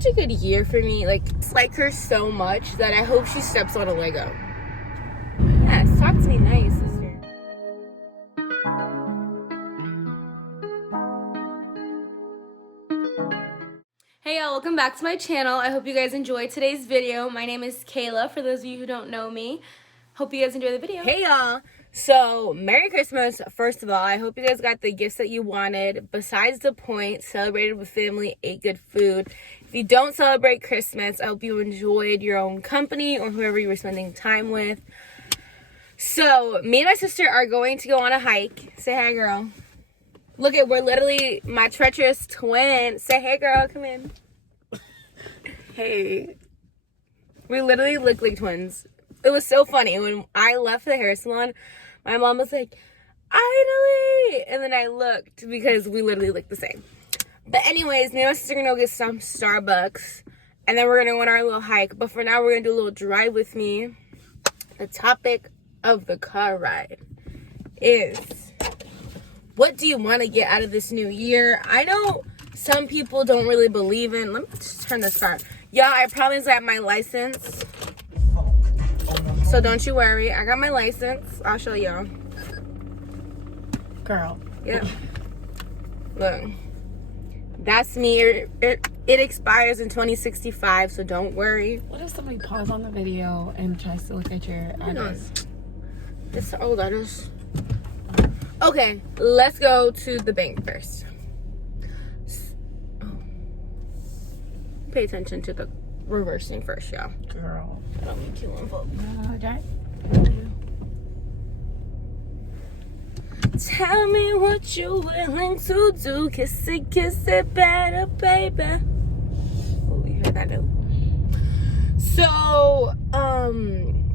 Such a good year for me. Like her so much that I hope she steps on a Lego. Yes, talk to me nice, sister. Hey y'all, welcome back to my channel. I hope you guys enjoyed today's video. My name is Kayla, for those of you who don't know me. Hope you guys enjoy the video. Hey y'all. So, Merry Christmas, first of all. I hope you guys got the gifts that you wanted. Besides the point, celebrated with family, ate good food. If you don't celebrate Christmas, I hope you enjoyed your own company or whoever you were spending time with. So, me and my sister are going to go on a hike. Say hi, girl. Look at, we're literally my treacherous twin. Say hey, girl, come in. Hey. We literally look like twins. It was so funny. When I left the hair salon, my mom was like, "Idly!" And then I looked because we literally look the same. But anyways, me and my sister are going to go get some Starbucks. And then we're going to go on our little hike. But for now, we're going to do a little drive with me. The topic of the car ride is, what do you want to get out of this new year? I know some people don't really believe in. Let me just turn this car. Yeah, I promise I have my license. So don't you worry. I got my license. I'll show y'all. Girl. Yep. Look. That's me. It expires in 2065, so don't worry. What if somebody paused on the video and tries to look at your address? It's old address. Okay, let's go to the bank first. Pay attention to the reversing first, y'all. Girl. I don't mean to invoke. Okay. Tell me what you're willing to do. Kiss it better, baby. Oh, you heard that note? So, I'm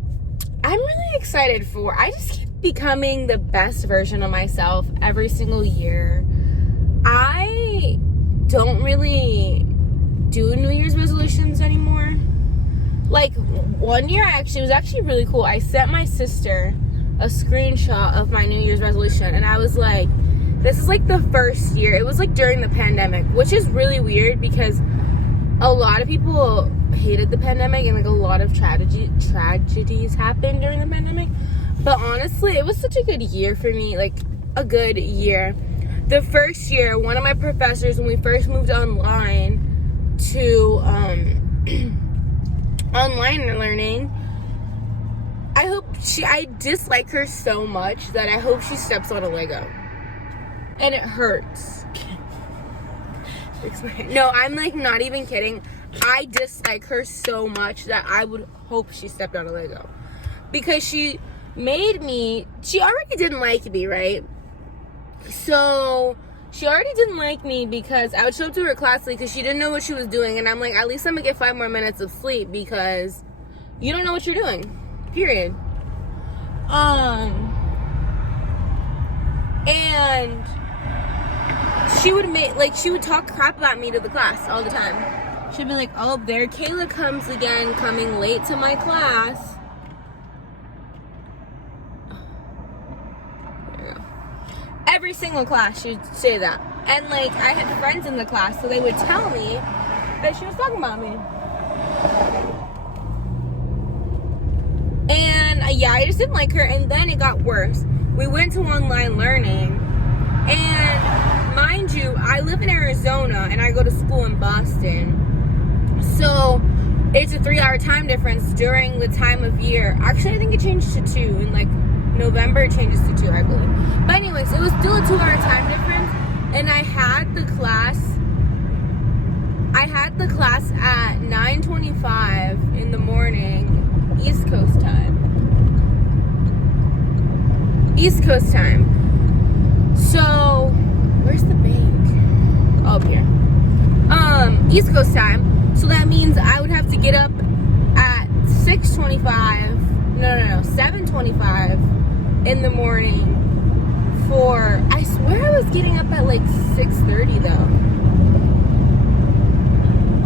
really excited for, I just keep becoming the best version of myself every single year. I don't really do New Year's resolutions anymore. Like, one year it was actually really cool. I sent my sister a screenshot of my New Year's resolution, and I was like, this is like the first year. It was like during the pandemic, which is really weird because a lot of people hated the pandemic and like a lot of tragedies happened during the pandemic. But honestly, it was such a good year for me, like a good year. The first year, one of my professors, when we first moved online to online learning, I dislike her so much that I hope she steps on a Lego. And it hurts. No, I'm like not even kidding. I dislike her so much that I would hope she stepped on a Lego. Because she already didn't like me, right? So she already didn't like me because I would show up to her class late because she didn't know what she was doing. And I'm like, at least I'm going to get 5 more minutes of sleep because you don't know what you're doing. Period. And she would talk crap about me to the class all the time. She'd be like, oh, there Kayla comes again, coming late to my class. There you go. Every single class she'd say that. And like, I had friends in the class, so they would tell me that she was talking about me. And yeah, I just didn't like her. And then it got worse. We went to online learning. And mind you, I live in Arizona and I go to school in Boston. So it's a 3-hour time difference during the time of year. Actually, I think it changed to 2. In like November, it changes to 2, I believe. But anyways, it was still a 2-hour time difference. And I had the class at 9:25 in the morning. East Coast time. So, where's the bank? Oh, up here. East Coast time. So that means I would have to get up at 7:25 in the morning for, I swear I was getting up at like 6:30 though.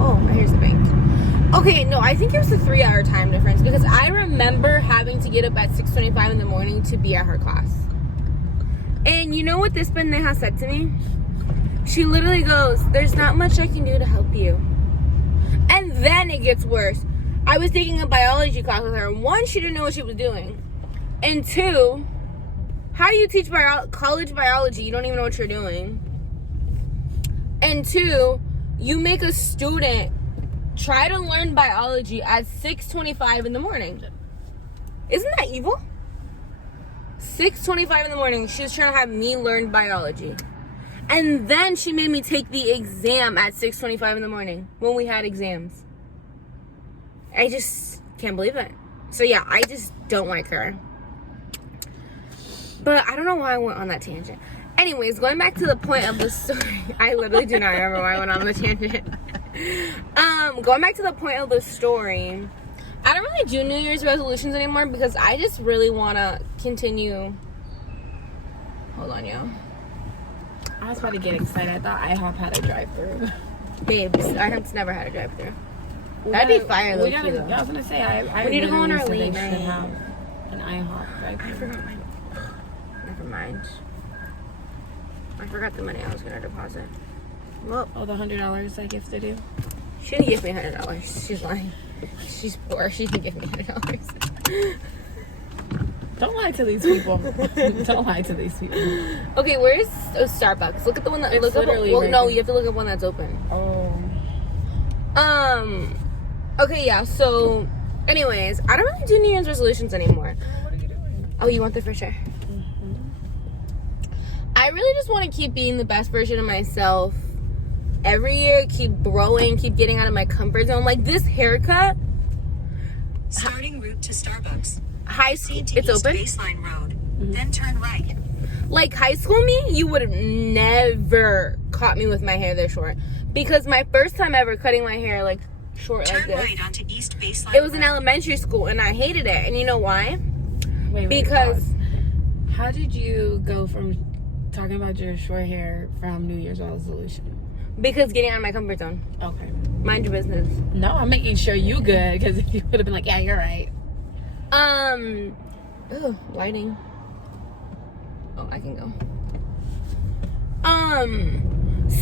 Oh, here's the bank. Okay, no, I think it was a 3-hour time difference because I remember having to get up at 6:25 in the morning to be at her class. And you know what this pendeja said to me? She literally goes, there's not much I can do to help you. then it gets worse. I was taking a biology class with her, and one, she didn't know what she was doing, and two, how do you teach college biology? You don't even know what you're doing. And two, you make a student try to learn biology at 6:25 in the morning. Isn't that evil? 6:25 in the morning, she was trying to have me learn biology. And then she made me take the exam at 6:25 in the morning when we had exams. I just can't believe it. So yeah, I just don't like her. But I don't know why I went on that tangent. Anyways, going back to the point of the story. I literally do not remember why I went on the tangent. Going back to the point of the story. I don't really do New Year's resolutions anymore because I just really want to continue. Hold on, yo. I was about to get excited. I thought IHOP had a drive-thru. Babes, IHOP's never had a drive-thru. That'd be fire, though. Yeah, I was gonna say we need to go on our literally leave. said they should have an IHOP drive-thru. I forgot my. Never mind. I forgot the money I was gonna deposit. Well, Oh, the $100 I gifted you. she didn't give me $100. She's lying. She's poor. She didn't give me $100. Don't lie to these people. Don't lie to these people. Okay, where's Starbucks? Look at the one that. It's Look up. literally Well, right no, there. you have to look at one that's open. Oh. Okay, yeah. So, anyways, I don't really do New Year's resolutions anymore. What are you doing? Oh, you want the for sure? I really just want to keep being the best version of myself every year. Keep growing. Keep getting out of my comfort zone. Like this haircut. Starting route to Starbucks. High school. Proceed to It's East open. Baseline Road. Then turn right. Like high school me, you would have never caught me with my hair this short. Because my first time ever cutting my hair like short like Turn this, right onto East Baseline it was in Road. elementary school and I hated it. And you know why? Wait, Because pause. How did you go from talking about your short hair from New Year's resolution? getting out of my comfort zone. Okay. Mind your business. No, I'm making sure you good, because if you would have been like, yeah, you're right. Ooh, lighting. Oh, I can go.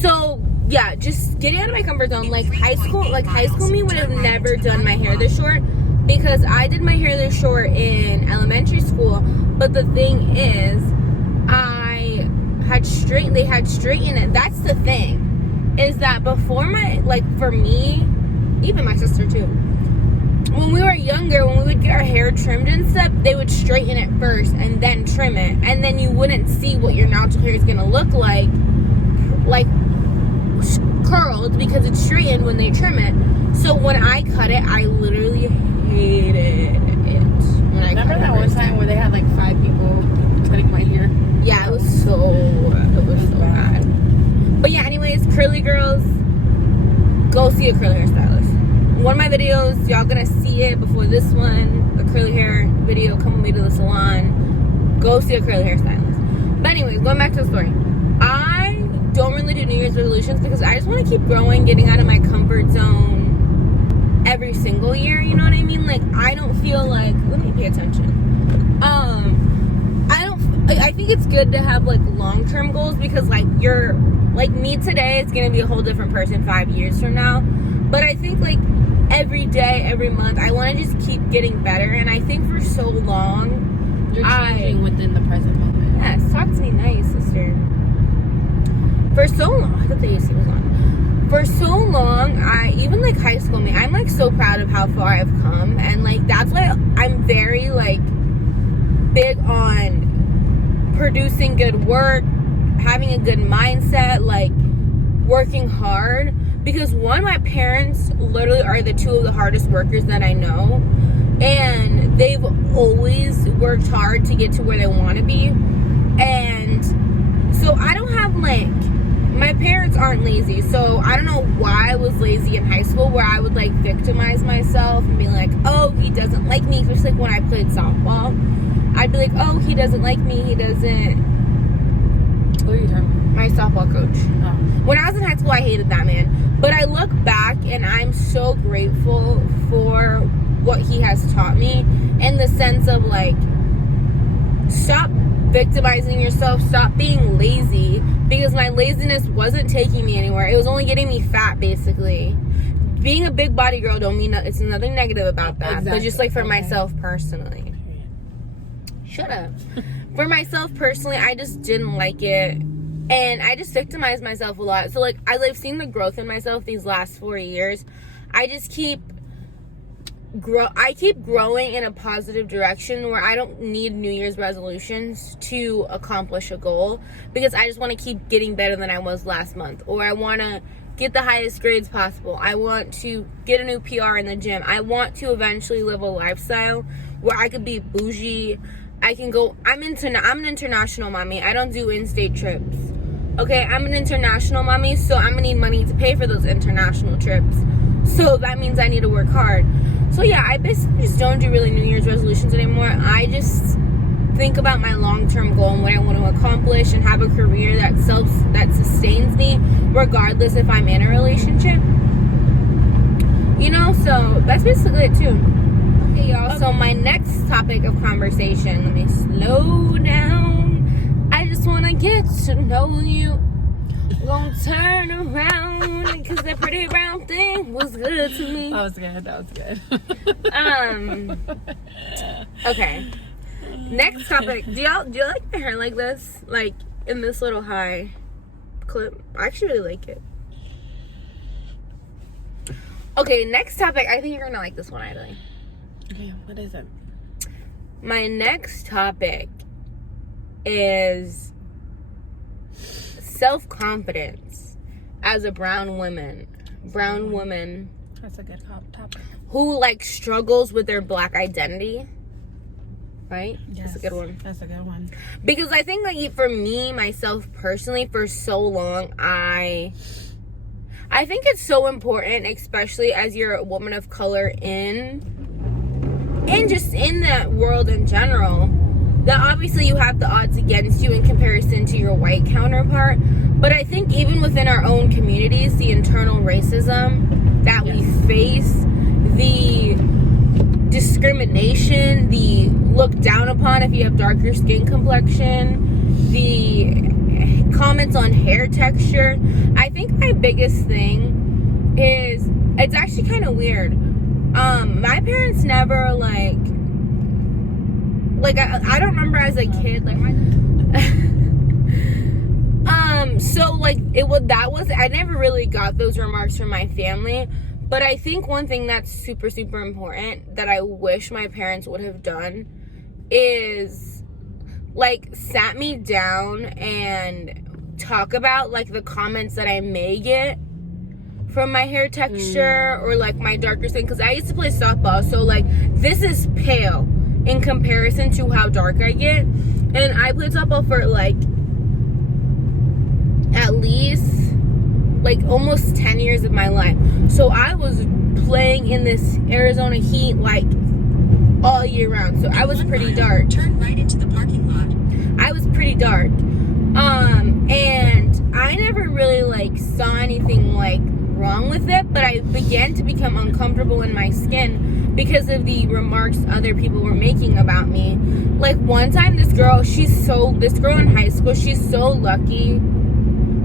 So yeah, just getting out of my comfort zone. Like high school me would have never done my hair this short because I did my hair this short in elementary school. But the thing is, they had straightened it. That's the thing, is that before for me, even my sister too, when we were younger, when we would get our hair trimmed and stuff, they would straighten it first and then trim it, and then you wouldn't see what your natural hair is gonna look like curled, because it's straightened when they trim it. So when I cut it, I literally hated it. Remember that one time where they had like 5 people cutting my hair? Yeah, it was so bad. But yeah, anyways, curly girls, go see a curly hairstylist. One of my videos, y'all gonna see it before this one, a curly hair video, come with me to the salon. Go see a curly hairstylist. But anyways, going back to the story. I don't really do New Year's resolutions because I just want to keep growing, getting out of my comfort zone every single year, you know what I mean? Like, I don't feel like, let me pay attention. I think it's good to have like long-term goals because like me today is gonna be a whole different person 5 years from now. But I think like every day, every month, I want to just keep getting better. And I think for so long, You're changing within the present moment. Yes, talk to me nice, sister. For so long, I thought the AC was on. For so long, even like high school me, I'm like so proud of how far I've come. And like that's why I'm very like big on producing good work, having a good mindset, like working hard. Because one, my parents literally are the two of the hardest workers that I know. And they've always worked hard to get to where they want to be. And so I don't have like, my parents aren't lazy. So I don't know why I was lazy in high school, where I would like victimize myself and be like, oh, he doesn't like me. Especially like when I played softball. I'd be like, oh, he doesn't like me. He doesn't. Who are you talking about? My softball coach. Oh. When I was in high school, I hated that man. But I look back and I'm so grateful for what he has taught me, in the sense of like, stop victimizing yourself, stop being lazy, because my laziness wasn't taking me anywhere. It was only getting me fat, basically. being a big body girl don't mean it's nothing negative about that. Exactly. But just like for Okay. myself personally. Shut up. For myself personally, I just didn't like it. And I just victimized myself a lot. So, like, as I've seen the growth in myself these last 4 years, I just keep growing in a positive direction where I don't need New Year's resolutions to accomplish a goal, because I just want to keep getting better than I was last month, or I want to get the highest grades possible. I want to get a new PR in the gym. I want to eventually live a lifestyle where I could be bougie. I can go, I'm an international mommy. I don't do in-state trips. Okay, I'm an international mommy, so I'm gonna need money to pay for those international trips. So that means I need to work hard. So yeah, I basically just don't do really New Year's resolutions anymore. I just think about my long-term goal and what I want to accomplish, and have a career that sustains me regardless if I'm in a relationship. You know, so that's basically it too. Okay, y'all. So my next topic of conversation, let me slow down. I just want to get to know you. Gonna turn around, because that pretty round thing was good to me. That was good. Okay. Next topic. Do you like my hair like this? Like in this little high clip? I actually really like it. Okay, next topic. I think you're gonna like this one, Idly. Okay, what is it? My next topic is self-confidence as a brown woman That's a good topic. who like struggles with their black identity. Right? Yes, That's a good one. That's a good one. Because I think like for me, myself personally, for so long, I think it's so important, especially as you're a woman of color and just in that world in general, that obviously you have the odds against you in comparison to your white counterpart. But I think even within our own communities, the internal racism that we face, the discrimination, the look down upon if you have darker skin complexion, the comments on hair texture. I think my biggest thing is, it's actually kind of weird. My parents never like I don't remember as a kid like so like I never really got those remarks from my family. But I think one thing that's super, super important that I wish my parents would have done is, like, sat me down and talk about, like, the comments that I may get from my hair texture or, like, my darker skin. Because I used to play softball, so, like, this is pale in comparison to how dark I get. And I played softball for, like, at least like almost 10 years of my life. So I was playing in this Arizona heat like all year round. So I was pretty dark. Turn right into the parking lot. I was pretty dark. And I never really like saw anything like wrong with it, but I began to become uncomfortable in my skin because of the remarks other people were making about me. Like one time this girl in high school, she's so lucky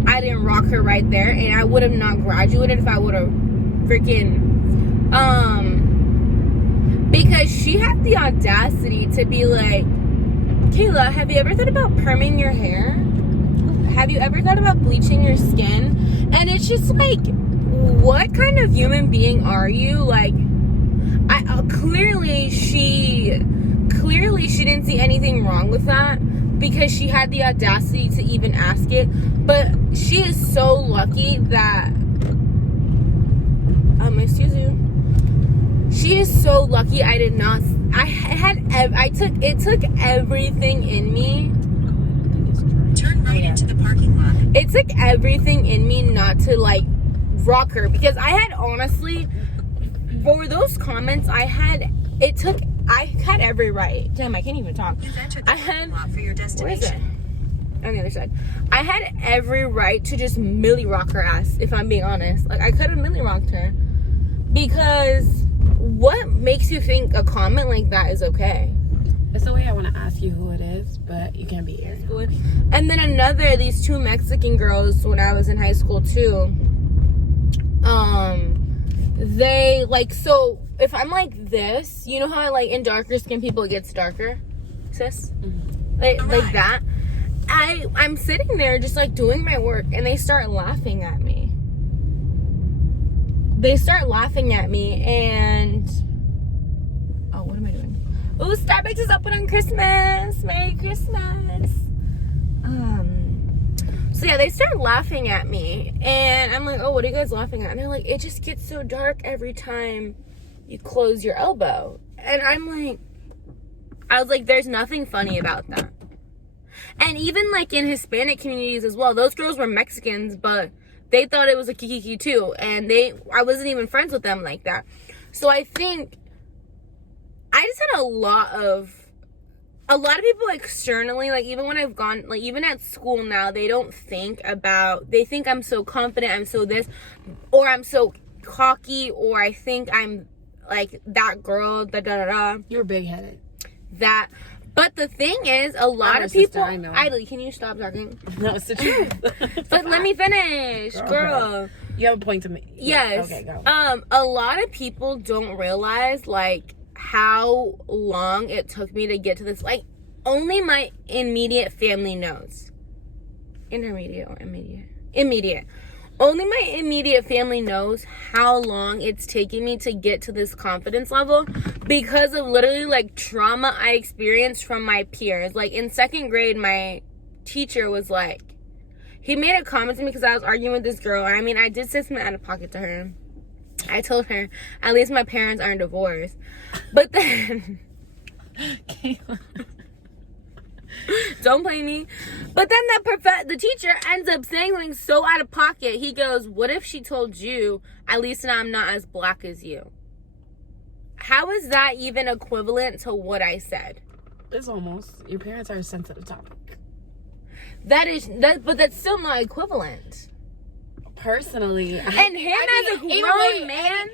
I didn't rock her right there, and I would have not graduated if I would have freaking because she had the audacity to be like, Kayla, have you ever thought about perming your hair? Have you ever thought about bleaching your skin? And it's just like, what kind of human being are you? Like, clearly she didn't see anything wrong with that, because she had the audacity to even ask it. But she is so lucky that excuse you. She is so lucky I did not. It took everything in me. Turn right into the parking lot. It took everything in me not to like rock her, because I had honestly, for those comments, I had every right. Damn, I can't even talk. You've entered the parking lot for your Where is destination. it? On the other side. I had every right to just milli rock her ass, if I'm being honest. Like, I could have milli rocked her. Because what makes you think a comment like that is okay? That's the way I want to ask you who it is, but you can't be here. And then these two Mexican girls when I was in high school too. they like, so if I'm like this, you know how like in darker skin people it gets darker, sis? Like that. I'm sitting there just like doing my work and they start laughing at me. And oh, what am I doing? Oh, Starbucks is open on Christmas. Merry Christmas. So yeah, they start laughing at me and I'm like, oh, what are you guys laughing at? And they're like, it just gets so dark every time you close your elbow. And I was like, there's nothing funny about that. And even like in Hispanic communities as well, those girls were Mexicans, but they thought it was a kiki too. And I wasn't even friends with them like that. So I think I just had a lot of people externally, like even when I've gone, like even at school now, they think I'm so confident, I'm so this, or I'm so cocky, or I think I'm like that girl, You're big-headed. That. But the thing is, a lot of people, Idly, can you stop talking? No, it's the truth. But let me finish, girl. You have a point to make. Yes. Okay, go. A lot of people don't realize like how long it took me to get to this. Like, only my immediate family knows. Intermediate or immediate? Immediate. Only my immediate family knows how long it's taking me to get to this confidence level because of literally like trauma I experienced from my peers. Like in 2nd grade, my teacher was like, he made a comment to me because I was arguing with this girl. I mean, I did say something out of pocket to her. I told her, at least my parents aren't divorced. But then... Don't blame me. But then the teacher ends up saying something so out of pocket. He goes, what if she told you, at least I'm not as black as you? How is that even equivalent to what I said? It's almost. Your parents are a sensitive topic. But that's still not equivalent. Personally. And him as a grown man...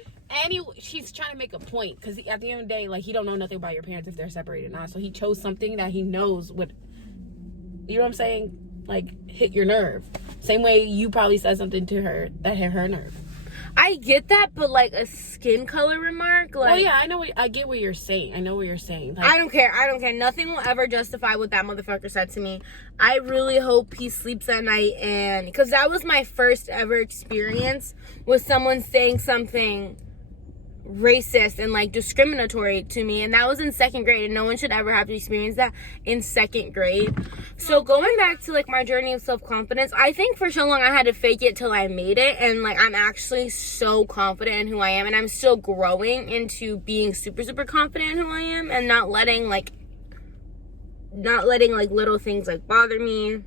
Anyway, she's trying to make a point because at the end of the day, like, he don't know nothing about your parents if they're separated or not. So he chose something that he knows would, you know what I'm saying, like, hit your nerve. Same way you probably said something to her that hit her nerve. I get that, but like a skin color remark, like. Well, yeah, I get what you're saying. I know what you're saying. Like, I don't care. Nothing will ever justify what that motherfucker said to me. I really hope he sleeps at night, and because that was my first ever experience with someone saying something racist and like discriminatory to me, and that was in 2nd grade, and no one should ever have to experience that in 2nd grade. So going back to like my journey of self-confidence, I think for so long I had to fake it till I made it, and like I'm actually so confident in who I am, and I'm still growing into being super confident in who I am, and not letting like little things like bother me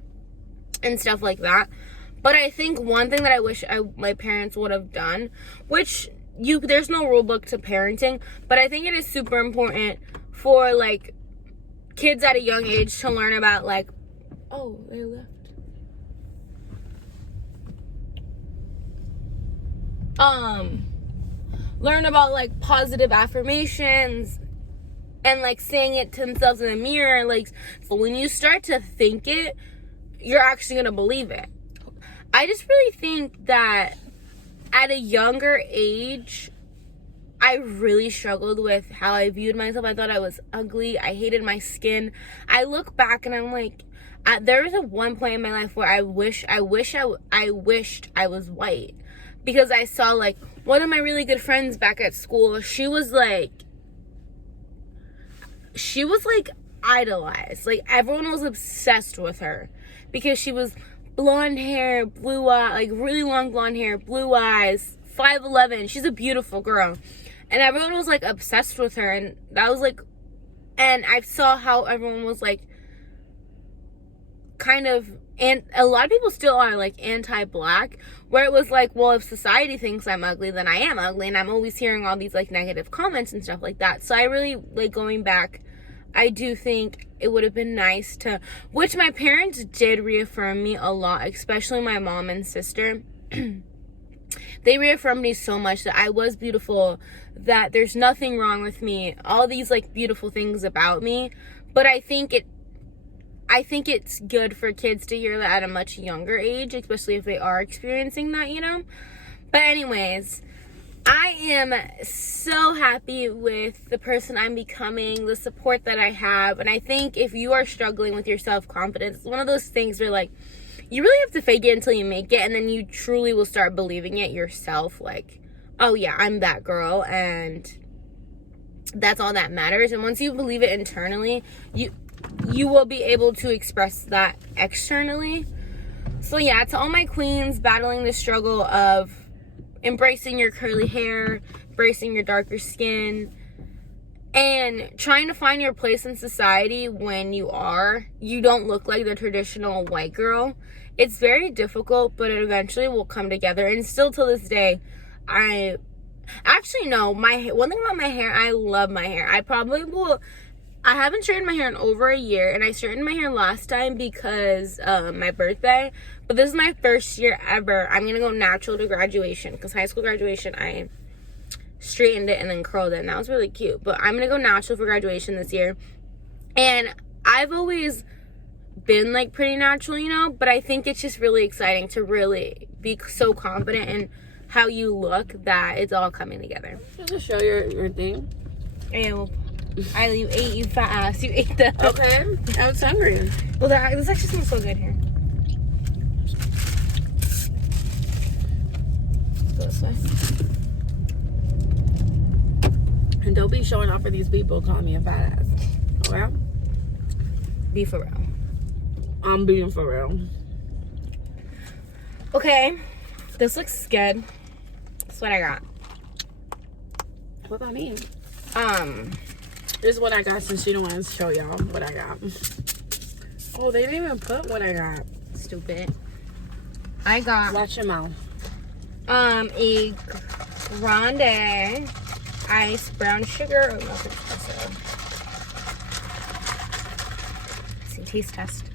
and stuff like that. But I think one thing that I wish my parents would have done, which there's no rule book to parenting, but I think it is super important for like kids at a young age to learn about like, oh, they left. Learn about like positive affirmations and like saying it to themselves in the mirror. Like, so when you start to think it, you're actually gonna believe it. I just really think that at a younger age, I really struggled with how I viewed myself. I thought I was ugly. I hated my skin. I look back and I'm like, there was one point in my life where I wished I was white, because I saw like one of my really good friends back at school. She was like idolized. Like everyone was obsessed with her because she was blonde hair, blue eyes, like really long blonde hair, blue eyes, 5'11". She's a beautiful girl. And everyone was like obsessed with her. And that was like, and I saw how everyone was like kind of, and a lot of people still are like anti-black, where it was like, well, if society thinks I'm ugly, then I am ugly. And I'm always hearing all these like negative comments and stuff like that. So I really like going back, I do think it would have been nice to, which my parents did reaffirm me a lot, especially my mom and sister. They reaffirmed me so much that I was beautiful, that there's nothing wrong with me, all these like beautiful things about me. But I think it's good for kids to hear that at a much younger age, especially if they are experiencing that, you know. But anyways, I am so happy with the person I'm becoming, the support that I have. And I think if you are struggling with your self-confidence, it's one of those things where, like, you really have to fake it until you make it. And then you truly will start believing it yourself. Like, oh, yeah, I'm that girl. And that's all that matters. And once you believe it internally, you will be able to express that externally. So, yeah, to all my queens battling the struggle of embracing your curly hair, embracing your darker skin, and trying to find your place in society when you don't look like the traditional white girl. It's very difficult, but it eventually will come together. And still to this day, one thing about my hair, I love my hair. I haven't straightened my hair in over a year, and I straightened my hair last time because my birthday, but this is my first year ever. I'm going to go natural to graduation, because high school graduation, I straightened it and then curled it, and that was really cute, but I'm going to go natural for graduation this year, and I've always been, like, pretty natural, but I think it's just really exciting to really be so confident in how you look that it's all coming together. Just show your thing. Yeah, well, you ate, you fat ass. You ate that. Okay. I was hungry. Well, this actually smells so good here. Go this way. And don't be showing off for these people calling me a fat ass. Okay? Be for real. I'm being for real. Okay. This looks good. That's what I got. What about me? This is what I got, since she don't want to show y'all what I got. Oh, they didn't even put what I got. Stupid. I got Watch your mouth. a grande iced brown sugar milk espresso. See, taste test.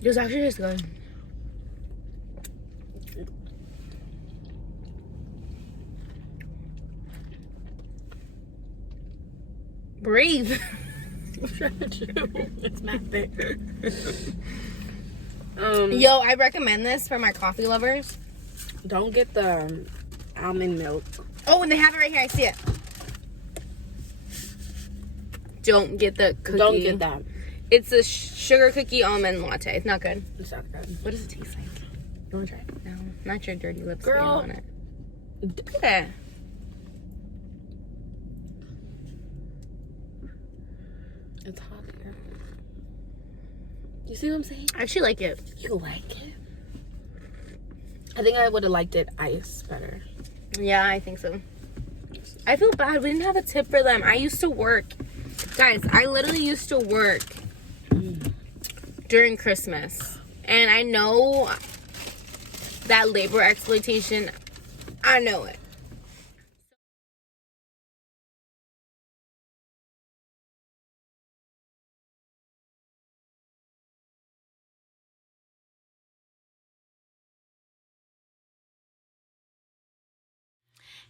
This actually tastes good. Breathe. I'm trying to chew. It's not thick. Yo, I recommend this for my coffee lovers. Don't get the almond milk. Oh, and they have it right here. I see it. Don't get the cookie. Don't get that. It's a sugar cookie almond latte. It's not good. It's not good. What does it taste like? You want to try it? No, not your dirty lips. Girl. On it. Look at that. It's hot here. You see what I'm saying? I actually like it. You like it? I think I would have liked it ice better. Yeah, I think so. I feel bad. We didn't have a tip for them. I used to work. Guys, I literally used to work during Christmas. And I know that labor exploitation. I know it.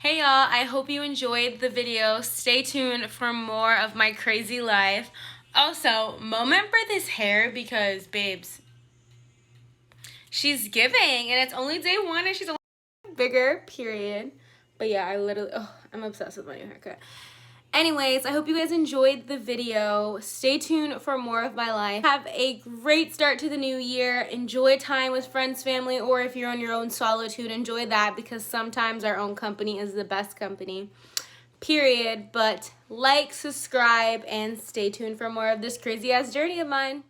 Hey y'all, I hope you enjoyed the video. Stay tuned for more of my crazy life. Also, moment for this hair because, babes, she's giving and it's only day one and she's a little bigger, period. But yeah, I'm obsessed with my new haircut. Anyways, I hope you guys enjoyed the video. Stay tuned for more of my life. Have a great start to the new year. Enjoy time with friends, family, or if you're on your own solitude, enjoy that because sometimes our own company is the best company. Period. But like, subscribe, and stay tuned for more of this crazy ass journey of mine.